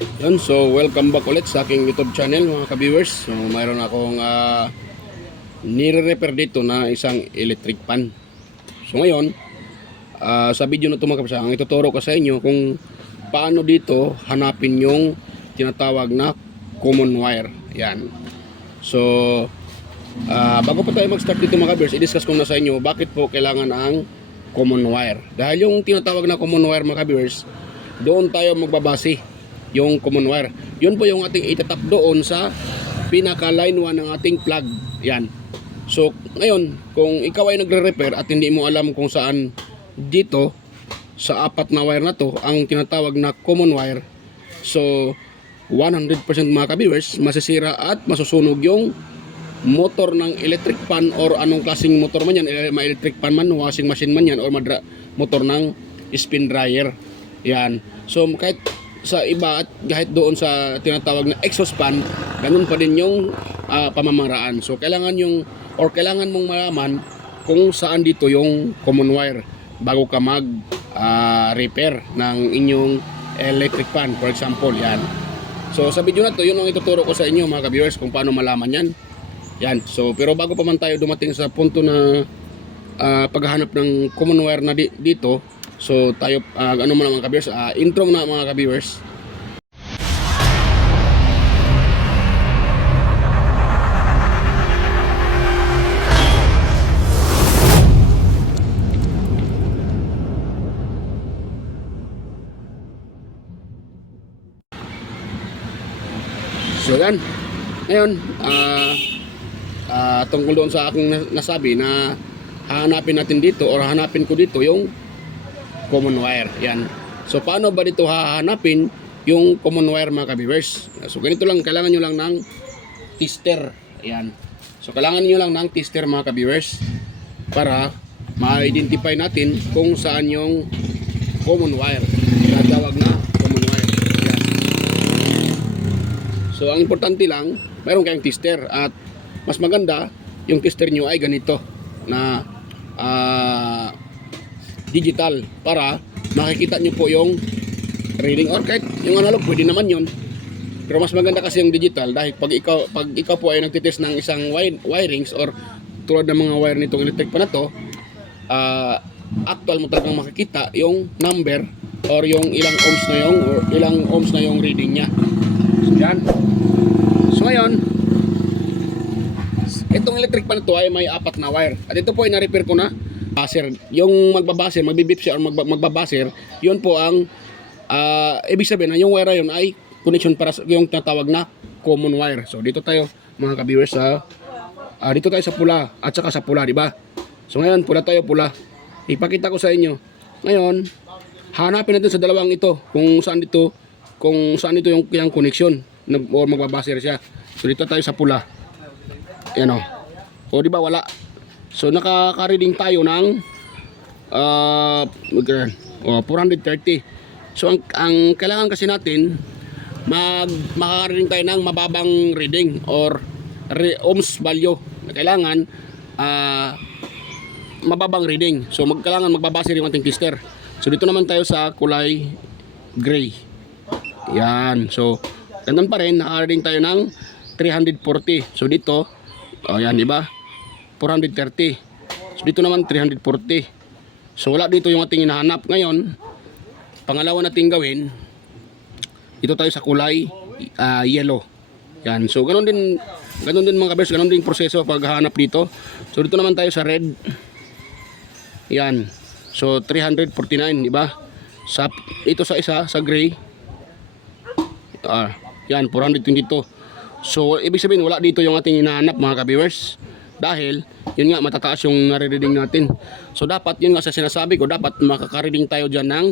Yun, so welcome back ulit sa aking YouTube channel mga ka-viewers. So mayroon akong nire-repair dito na isang electric pan. So ngayon, sa video na ito mga kapsa, ang ituturo ko sa inyo kung paano dito hanapin yung tinatawag na common wire. Yan. So bago pa tayo mag-start dito mga ka-viewers, i-discuss ko na sa inyo bakit po kailangan ang common wire. Dahil yung tinatawag na common wire mga ka-viewers, doon tayo magbabase yung common wire. Yun po yung ating itatap doon sa pinaka line 1 ng ating plug. Yan. So, ngayon, kung ikaw ay nagre-repair at hindi mo alam kung saan dito sa apat na wire na to ang tinatawag na common wire, so 100% mga ka-viewers, masisira at masusunog yung motor ng electric pan or anong klaseng motor man yan, electric pan man, washing machine man yan, or motor ng spin dryer. Yan. So, kahit sa iba at kahit doon sa tinatawag na exhaust fan, ganun pa din yung pamamaraan. So kailangan mong malaman kung saan dito yung common wire bago ka mag repair ng inyong electric fan, for example. Yan. So sa video na to, yun ang ituturo ko sa inyo mga ka-viewers kung paano malaman yan. Yan. So pero bago pa man tayo dumating sa punto na paghahanap ng common wire na dito, so tayo ano muna mga ka-viewers, intro muna mga ka-viewers. So yan. Ngayon, tungkol doon sa aking nasabi na hahanapin natin dito or hanapin ko dito yung common wire. Yan. So paano ba dito hahanapin yung common wire mga ka-viewers? So ganito lang, kailangan nyo lang ng tester. Ayan. So kailangan nyo lang ng tester mga ka-viewers para ma-identify natin kung saan yung common wire. Tinatawag na common wire. Ayan. So ang importante lang, mayroon kayong tester at mas maganda yung tester nyo ay ganito na digital para makikita nyo po yung reading, or kahit yung analog pwede naman yun, pero mas maganda kasi yung digital dahil pag ikaw po ay nagtitest ng isang wirings or tulad ng mga wire nitong electric pa na to, actual mo talagang makikita yung number or yung ilang ohms na yung reading nya. So yan. So ngayon, itong electric pa na to ay may apat na wire at ito po ay na-repair ko na. Baser, yung magbabaser, magbibip siya or magbabaser, yun po ang ibig sabihin na yung wire yun ay connection para sa yung tinatawag na common wire. So dito tayo mga ka-viewers dito tayo sa pula at saka sa pula, di ba? So ngayon pula. Ipakita ko sa inyo. Ngayon, hanapin natin sa dalawang ito kung saan dito yung connection or magbabaser siya. So dito tayo sa pula. Yan o, di ba wala? So nakaka-reading tayo ng 430. So ang kailangan kasi natin makaka-reading tayo ng mababang reading or ohms value. Kailangan mababang reading. So kailangan magbabase rin yung ating tester. So dito naman tayo sa kulay gray. Yan. So ganun pa rin, nakaka-reading tayo ng 340. So dito, yan, di ba? 430. So dito naman 340. So wala dito yung ating hinahanap. Ngayon, pangalawa nating gawin, dito tayo sa kulay yellow. Yan. So ganun din mga kabers, ganun din proseso paghahanap dito. So dito naman tayo sa red. Yan. So 349, di ba? Ito sa isa sa gray. Yan, 422. So ibig sabihin wala dito yung ating hinahanap mga ka-viewers. Dahil, yun nga, matataas yung nare-reading natin. So, dapat, yun nga sa sinasabi ko, dapat makaka-reading tayo dyan ng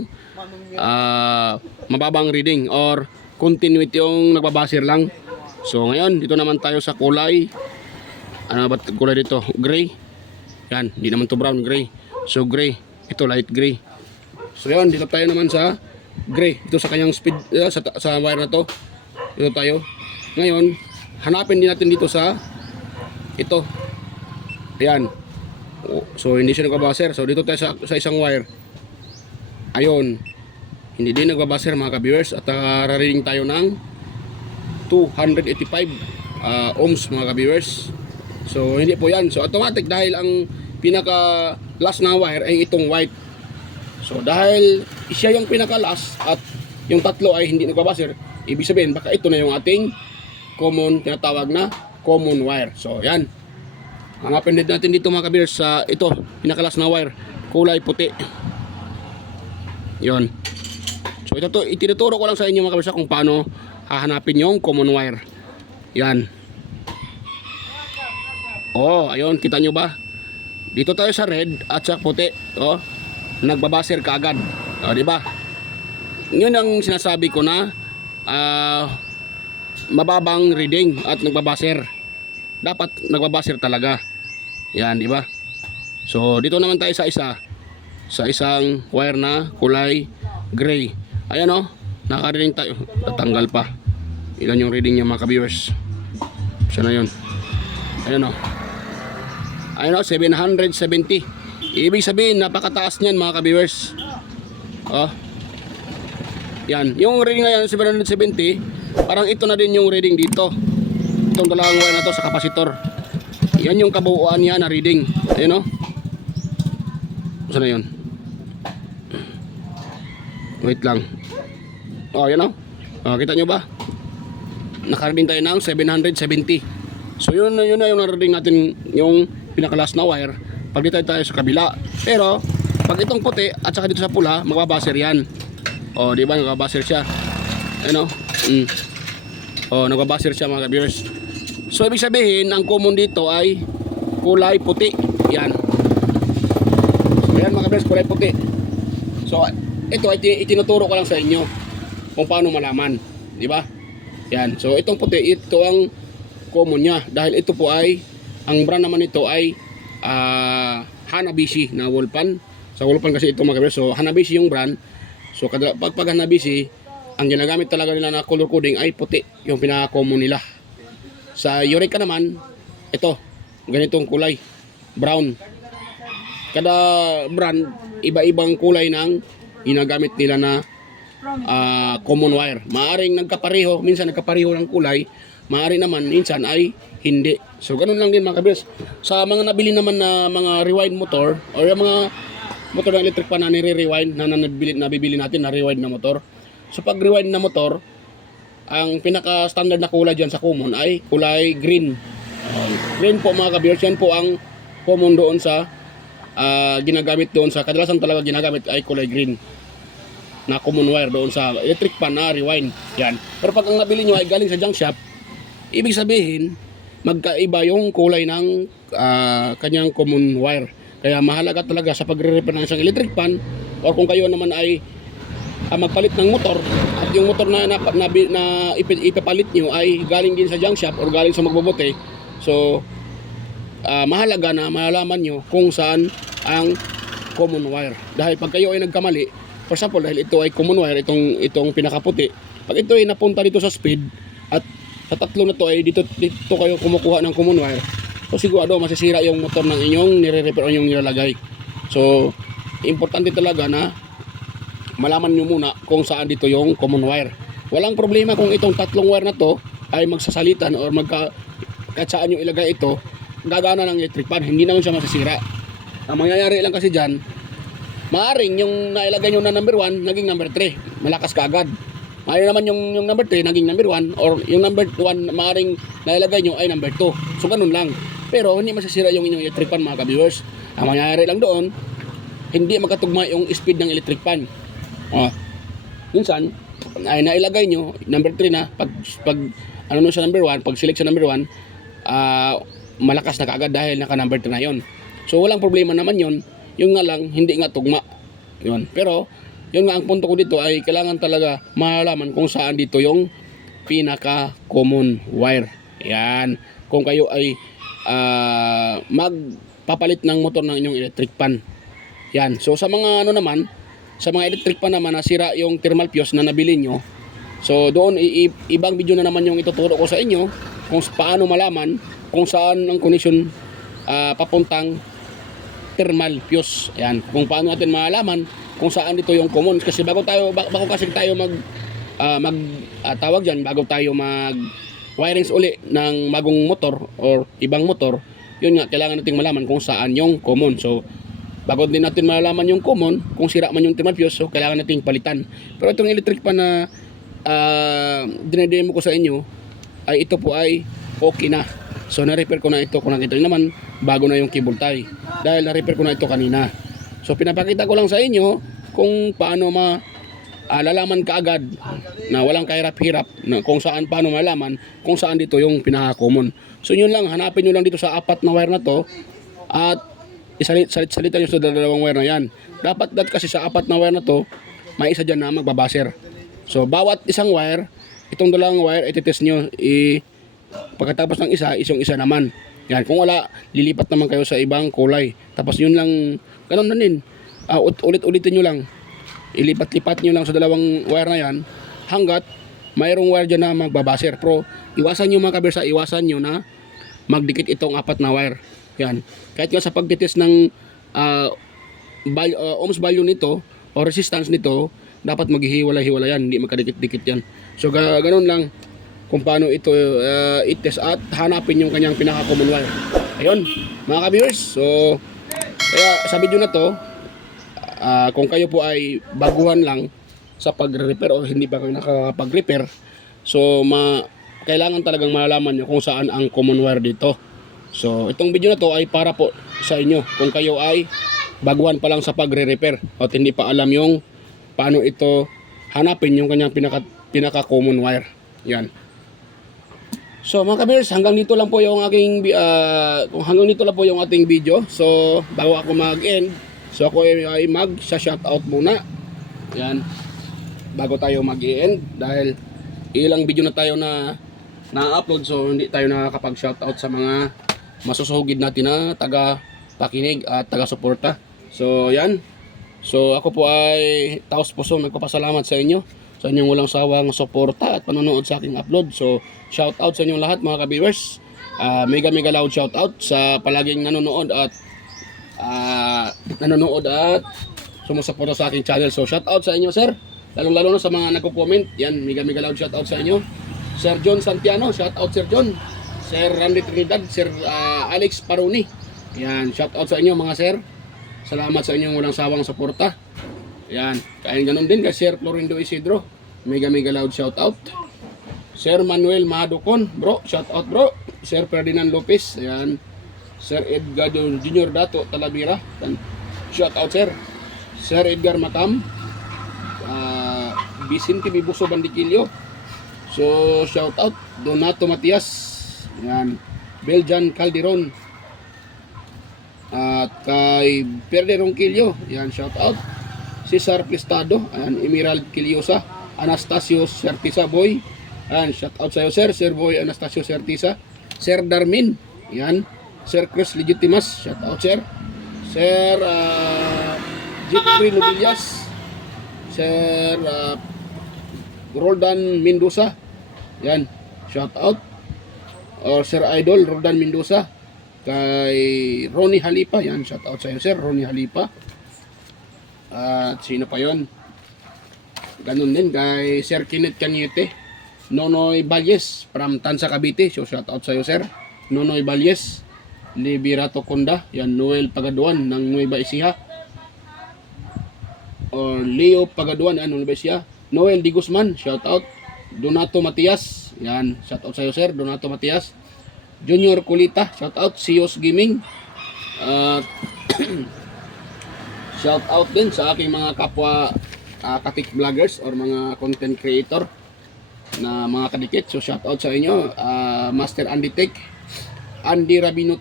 mababang reading or continuity yung nagbabasir lang. So, ngayon, dito naman tayo sa kulay. Ano ba kulay dito? Gray. Yan, hindi naman to brown, gray. So, gray. Ito, light gray. So, yun, dito tayo naman sa gray. Ito sa kanyang speed, sa wire na to. Dito tayo. Ngayon, hanapin din natin dito sa ito. Ayan. So hindi siya nagbabaser. So dito tayo sa isang wire. Ayun. Hindi din nagbabaser mga ka-viewers. At naka-reading tayo ng 285 ohms mga ka-viewers. So hindi po yan. So automatic dahil ang pinaka last na wire ay itong white. So dahil siya yung pinaka last at yung tatlo ay hindi nagbabaser, ibig sabihin baka ito na yung ating common, tinatawag na common wire. So yan. Hanapin din natin dito mga ka-viewers sa ito, pinaka last na wire, kulay puti. Yon. So ito to, itinuturo ko lang sa inyo mga ka-viewers kung paano hahanapin yung common wire. Yan. Oh, ayun, kita nyo ba? Dito tayo sa red at sa puti. Oh, nagbabaser kaagad. Oh, di ba? Yun ang sinasabi ko na mababang reading at nagbabaser. Dapat nagbabaser talaga. Yan, di ba? So, dito naman tayo sa isang wire na kulay gray. Ayan oh, naka-reading tayo. Tatanggal pa. Ilan yung reading niya mga ka-viewers? Saan na yun? Ayan oh. Ayan o, 770. Ibig sabihin, napakataas niyan mga ka-viewers. Oh. Yan. Yung reading ngayon, 770. Parang ito na din yung reading dito. Itong dalawang wire na to sa kapasitor. Yan yung kabuuan niya na reading. Ayan o. Saan na yun? Wait lang. Oh, yan o. Oh, kita nyo ba? Nakareading tayo ng 770. So yun na yung narating natin yung pinaka-last na wire pag dito tayo sa kabila. Pero pag itong puti at saka dito sa pula, magbabaser yan. O, di ba? Nagbabaser siya. Ano? O, nagbabaser siya mga ka-viewers. So ibig sabihin, ang common dito ay kulay puti. Yan. So yan mga ka-viewers, kulay puti. So ito ay itinuturo ko lang sa inyo kung paano malaman. Di ba? Yan. So itong puti, ito ang common niya. Dahil ito po ay, ang brand naman ito ay Hanabishi na wall pan. Sa wall pan kasi ito mga ka-viewers. So Hanabishi yung brand. So pag Hanabishi, ang ginagamit talaga nila na color coding ay puti, yung pinaka-common nila. Sa Eureka naman, ito, ganitong kulay, brown. Kada brand, iba-ibang kulay ng ginagamit nila na common wire. Maaring nagkapareho, minsan nagkapareho ng kulay, maaring naman minsan ay hindi. So ganun lang din mga ka-viewers. Sa mga nabili naman na mga rewind motor o yung mga motor ng electric pan na nire-rewind na nabibili natin na rewind na motor. So pag rewind na motor, ang pinaka standard na kulay diyan sa common ay kulay green. Green po mga ka-viewers, yan po ang common doon sa ginagamit doon sa kadalasan talaga ginagamit ay kulay green na common wire doon sa electric pan na rewind. Yan. Pero pag ang nabili nyo ay galing sa junk shop, ibig sabihin magkaiba yung kulay ng kanyang common wire. Kaya mahalaga talaga sa pagre-repair ng isang electric pan o kung kayo naman ay magpalit ng motor at yung motor na ipapalit nyo ay galing din sa junk shop or galing sa magbobote. So mahalaga na malalaman nyo kung saan ang common wire. Dahil pag kayo ay nagkamali, for example, dahil ito ay common wire, itong pinakaputi, pag ito ay napunta dito sa speed at sa tatlo na to ay dito kayo kumukuha ng common wire, so sigurado masisira yung motor ng inyong nire-repair o inyong nilalagay. So importante talaga na malaman nyo muna kung saan dito yung common wire. Walang problema kung itong tatlong wire na to ay magsasalitan or kahit saan nyo ilagay ito, gagana ng electric pan, hindi naman siya masisira. Ang mangyayari lang kasi dyan, maaring yung nailagay nyo na number 1 naging number 3, malakas ka agad. Maaring naman yung number 3 naging number 1, or yung number 1 maaring nailagay nyo ay number 2. So ganun lang. Pero hindi masisira yung inyong electric pan mga ka-viewers. Ang mangyayari lang doon, hindi magkatugma yung speed ng electric pan. Minsan ay nailagay nyo number 3 na pag ano no sa number 1, pag select sa number 1, malakas na kaagad dahil naka number 3 na yon. So walang problema naman yon. Yung nga lang hindi nga tugma. Yun. Pero yun nga ang punto ko dito ay kailangan talaga malaman kung saan dito yung pinaka common wire. Yan. Kung kayo ay magpapalit ng motor ng inyong electric pan. Yan. So sa mga ano naman, sa mga electric pan naman na sira yung thermal fuse na nabili nyo, so doon ibang video na naman yung ituturo ko sa inyo kung paano malaman kung saan ang connection papuntang thermal fuse. Ayan, kung paano natin malalaman kung saan dito yung common. Kasi bago kasi tayo tawag dyan, bago tayo mag wirings uli ng bagong motor or ibang motor, yun nga, kailangan nating malaman kung saan yung common. So, bago din natin malalaman yung common, kung sira man yung thermal fuse, so kailangan nating palitan. Pero itong electric pan na dinedemo ko sa inyo, ay ito po ay okay na. So, na-repair ko na ito. Kung nakita nyo naman, bago na yung cable tie. Dahil na-repair ko na ito kanina. So, pinapakita ko lang sa inyo kung paano lalaman kaagad na walang kahirap-hirap na kung saan, paano malaman kung saan dito yung pinaka-common. So yun lang, hanapin nyo lang dito sa 4 na wire na to at isalit-salitan nyo sa 2 wire na yan. Dapat kasi sa 4 na wire na to, may isa dyan na magbabaser. So bawat isang wire, itong 2 wire, ititest nyo, pagkatapos ng isa, isang isa naman. Yan, kung wala, lilipat naman kayo sa ibang kulay. Tapos yun lang, ganun na din. Ulit-ulitin nyo lang. Ilipat-lipat nyo lang sa 2 wire na yan hanggat mayroong wire dyan na magbabaser. Pero iwasan nyo mga kabirsa, iwasan nyo na magdikit itong 4 na wire. Yan. Kahit nga sa pagtitest ng ohms value nito o resistance nito, dapat maghihiwalay-hiwalay yan, hindi magkadikit-dikit yan. So ganun lang kung paano ito i-test at hanapin yung kanyang pinaka-common wire. Ayun, mga ka-viewers. So kaya sa video na to, kung kayo po ay baguhan lang sa pag-repair o hindi pa kayo nakapag-repair, so kailangan talagang malalaman nyo kung saan ang common wire dito. So itong video na to ay para po sa inyo kung kayo ay baguhan pa lang sa pagre-repair o hindi pa alam yung paano ito hanapin yung kanyang pinaka-common wire. Yan. So mga kabers, hanggang dito lang po yung ating video. So bago ako mag-end, so ako ay mag-shoutout muna. Yan. Bago tayo mag-end dahil ilang video na tayo na-upload, so hindi tayo nakakapag-shoutout sa mga masusuhugid natin na taga-pakinig at taga-suporta. So yan. So ako po ay taos pusong nagpapasalamat sa inyo sa inyong walang sawang suporta at panonood sa aking upload. So shoutout sa inyong lahat mga ka-viewers. Mega loud shoutout sa palaging nanonood at sumusuporta sa aking channel. So shoutout sa inyo sir, lalong-lalo na sa mga nagko-comment. Yan, mega loud shoutout sa inyo. Sir John Santiano, shoutout Sir John. Sir Randy Trinidad, Sir Alex Paruni. Yan, shoutout sa inyo mga sir. Salamat sa inyong walang sawang suporta. Yan, kaya ganun din kay Sir Florindo Isidro. Mega loud shoutout. Sir Manuel Madocon, bro, shoutout bro. Sir Ferdinand Lopez, ayan. Sir Edgar Junior Dato Talavera, shoutout sir. Sir Edgar Matam, Vicente Bibuso Bandikilyo. So shoutout Donato Matias, ayan. Beljan Calderon, at kay Perde Ronquillo, ayan, shoutout. Cesar Plistado, ayan. Emerald Kiliosa, Anastasio Certisa Boy, ayan, shoutout sa iyo sir. Sir Boy Anastasio Certisa. Sir Darmin, ayan. Sir Chris Legitimas, shoutout sir. Sir Jeffrey Lubillas, Sir Roldan Mendoza, yan, shoutout. Or Sir Idol Roldan Mendoza. Kay Ronnie Halipa, yan, shoutout sa iyo sir, Ronnie Halipa. At sino pa yon? Ganun din kay Sir Kenneth Cañete, Nonoy Valles from Tansa Cavite, so shoutout sa iyo sir, Nonoy Valles. Liberato Conda, yan, Noel Pagaduan ng Nueva Ecija, or Leo Pagaduan, Nueva Ecija. Noel Di Guzman, shoutout. Donato Matias, yan, shoutout sa iyo sir, Donato Matias. Junior Kulita, shoutout. Sios Gaming, shoutout din sa aking mga kapwa katik vloggers or mga content creator na mga kadikit. So shoutout sa inyo, Master Andy Tech, Andy Rabino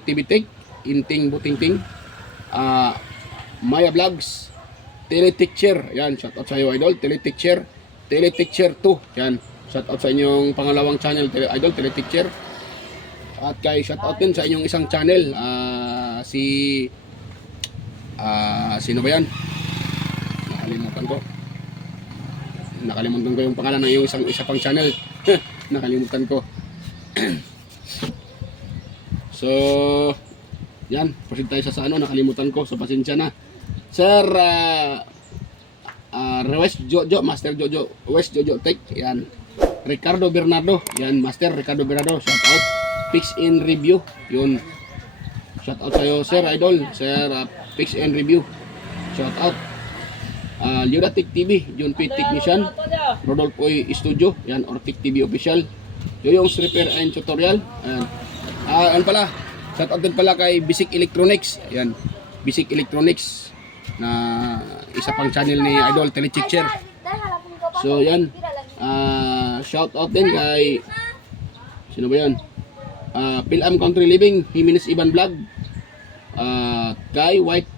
TV Tech, Inting Butingting, Maya Vlogs, Teletecture, yan, shoutout sa iyo idol, Teletecture 2, yan, shoutout sa inyong pangalawang channel, idol, Teletecture. At kay shoutout din sa inyong isang channel, sino ba yan? Nakalimutan ko yung pangalan ng yung isa pang channel. Nakalimutan ko. So yan, proceed tayo sa nakalimutan ko, so pasensya na. Sir West Jojo, Master Jojo, West Jojo Tech, yan. Ricardo Bernardo, yan, Master Ricardo Bernardo, shout out. Picks in Review, yun. Shout out sa'yo, Sir Idol, Sir Picks in Review, shout out. Ludatic TV, John P. Technician, Rodolfo Studio, yan, Ortic TV Official, Yoyong's Repair and Tutorial, ayan. Ano pala, shout out din pala kay Basic Electronics, yan, Basic Electronics, na isa pang channel ni Idol Telechicher. So yan, shout out din kay, sino ba yan? Pilam Country Living, Jimenez Iban Vlog, kay White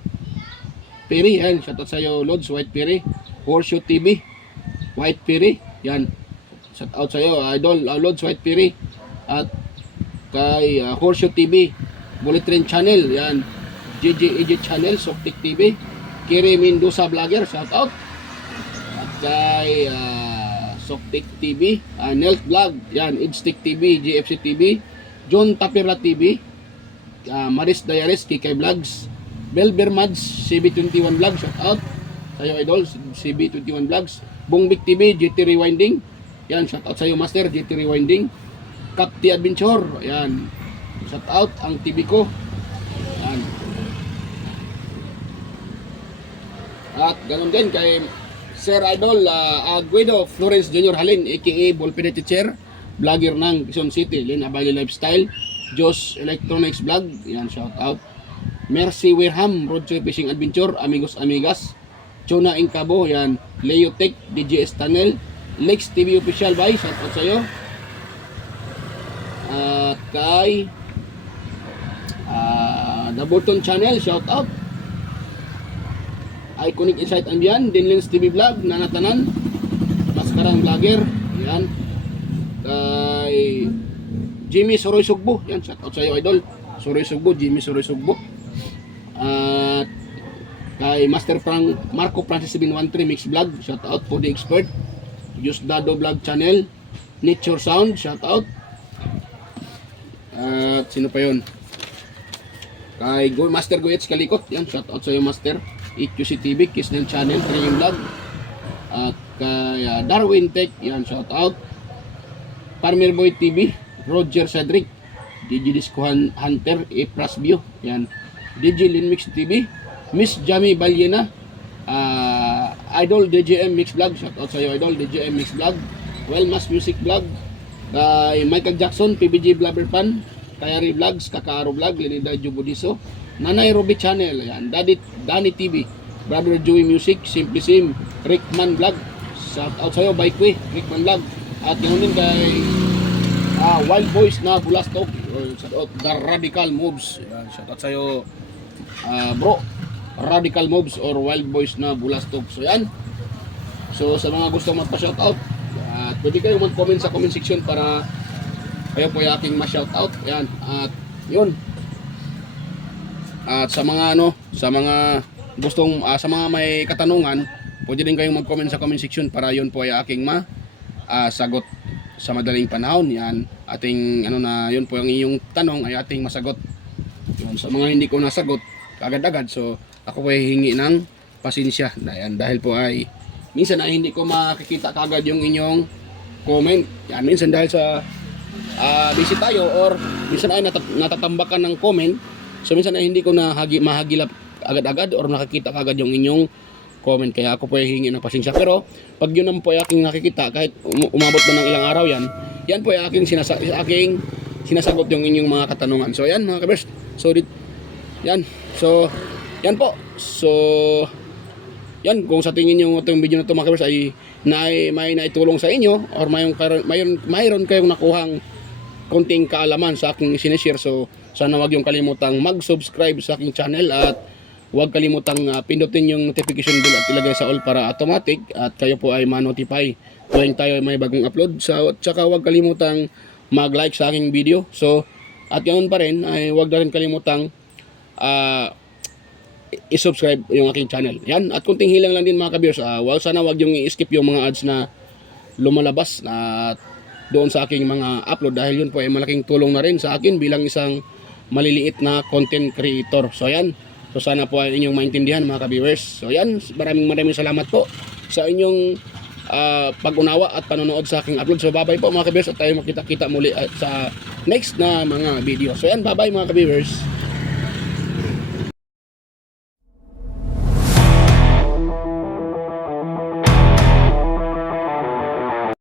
Perry, yan, shout out sa'yo Lods, White Perry, Horseshoe TV, White Perry, yan, shout out sa'yo Idol, Lods, White Perry, at kay Horseshoe TV, Bullet Train Channel, yan, JJEJ Channel, Softic TV, Kiri Mendoza Vlogger, shout out, at kay Softic TV, Nelt Vlog, yan, Idstick TV, GFC TV, John Tapira TV, Maris Diaries, Kikay Vlogs, Belber Mads, CB21 Vlogs, shout out sa'yo Idol, CB21 Vlogs, Bongbik TV, GT Rewinding, yan, shout out sa'yo Master, GT Rewinding, Capti Adventure, yan, shout out ang TV ko, yan. At ganun din kay Sir Idol Aguedo Florence Jr. Halin, aka Ballpen Teacher, vlogger ng Quezon City, Lin Abali Lifestyle, Jos Electronics Vlog, yan, shout out. Mercy Wirham, Roger Fishing Adventure, Amigos Amigas, Chona Incabo, yan, Leo Tech, DJS Tunnel, Lex TV Official by, shout out sa'yo. At kay The Burton Channel, shout out. Iconic Insight and Beyond, Dinlings TV Vlog, Nanatanan, Maskarang Vlogger, yan. Kay Jimmy Soroy Sugbo, yan, shout out sa'yo Idol, Soroy Sugbo, Jimmy Soroy Sugbo. At kay Master Marco Francis 713 Mix Vlog, shout out po the expert. Just Dado Vlog Channel, Nature Sound, shout out. At sino pa yun? Kay Master Goyets Kalikot, yan, shout out sa'yo Master. EQC TV, Kisnel Channel, Training Vlog. At kay Darwin Tech, yan, shout out. Farmer Boy TV, Roger Cedric, DJ Disco Hunter, Epras View, yan. DJ Linmix TV, Miss Jamie Balyena, Idol DJM Mix Vlog, shout out sa'yo Idol DJM Mix Vlog. Wellmas Music Vlog, kay Michael Jackson, PBG Blabber Fan, Kayari Vlogs, Kakaaro Vlog, Lenida Jubudiso, Nanay Ruby Channel, yan, Danny TV, Brother Joey Music, Simply Sim, Rickman Vlog, shout out sa'yo Bikeway, Rickman Vlog. At ganoon din kay Wild Boys na Bulastok, shout out The Radical Moves, yan, shout out sa'yo bro, Radical Moves or Wild Boys na Bulastok. So yan, so sa mga gusto magpa-shoutout, pwede kayo mag-comment sa comment section para kayo po yung aking ma-shoutout, yan. At yun, at sa mga sa mga gustong sa mga may katanungan, pwede din kayong mag-comment sa comment section para yun po ay aking sagot sa madaling panahon. Yan, ating yun po yung iyong tanong ay ating masagot. Yun, sa mga hindi ko nasagot agad-agad, so ako po ay hingi ng pasensya. Yan, dahil po ay minsan ay hindi ko makikita kagad yung inyong comment. Yan, minsan dahil sa busy tayo or minsan ay natatambakan ng comment. So minsan ay hindi ko mahagilap agad-agad or nakikita kagad yung inyong comment, kaya ako po ay hingi ng pasensya. Pero pag yun naman po ay aking nakikita, kahit umabot na ng ilang araw yan po ay aking sinasagot yung inyong mga katanungan. So yan mga kabers, so yan po. So yan, kung sa tingin nyo itong video na ito mga kabers ay may naitulong sa inyo or mayroon kayong nakuhang konting kaalaman sa aking sinishare, so sana wag yung kalimutang mag-subscribe sa aking channel at huwag kalimutang pindutin yung notification bell at ilagay sa all para automatic at kayo po ay ma-notify tuwing tayo may bagong upload. So, at saka huwag kalimutang mag-like sa aking video. So, at ganoon pa rin ay huwag na rin kalimutang i-subscribe yung aking channel. Yan, at kunting hilang lang din mga ka-viewers, sana wag yung i-skip yung mga ads na lumalabas doon sa aking mga upload, dahil yun po ay malaking tulong na rin sa akin bilang isang maliliit na content creator. So yan, So sana po ay inyong maintindihan mga ka-viewers. So yan, maraming salamat po sa inyong pag-unawa at panonood sa aking upload. So bye-bye po mga ka-viewers at tayo makita-kita muli sa next na mga video. So yan, bye-bye mga ka-viewers.